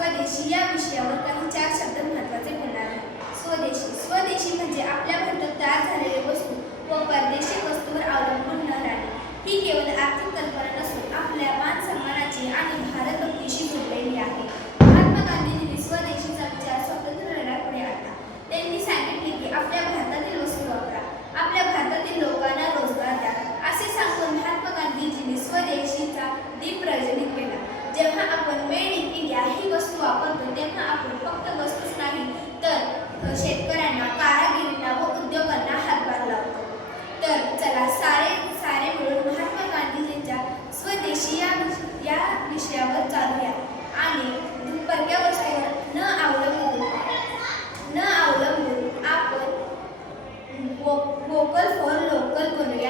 स्वदेशी या विषयावर काही 4 शब्द महत्त्वाचे बोलणार आहे. स्वदेशी. स्वदेशी म्हणजे आपल्या भारतात तयार झालेल्या वस्तू व परदेशी वस्तूवर अवलंबून न राहणे. ही केवळ आर्थिक कल्पना नसून आपल्या मान सन्मानाची आणि भारतभक्तीशी जोडलेली आहे. महात्मा गांधींनी स्वदेशीचा विचार स्वातंत्र्य लढ्यात पुढे आणला. त्यांनी सांगितले की आपल्या भारतातील वस्तू वापरा, आपल्या भारतातील लोकांना रोजगार द्या. असे सांगून महात्मा गांधीजींनी स्वदेशीचा दीप प्रज्वलित केला. जेव्हा आपण मेड इन इंडिया ही वस्तू वापरतो तेव्हा आपण फक्त वस्तूच नाही तर शेतकऱ्यांना, कारागिरांना व उद्योगांना हातभार लावतो. तर चला सारे मिळून महात्मा गांधीजींच्या स्वदेशी या विषयावर चालूया आणि परक्या वस्तूवर न अवलंबून आपण वोकल फॉर लोकल बनूया.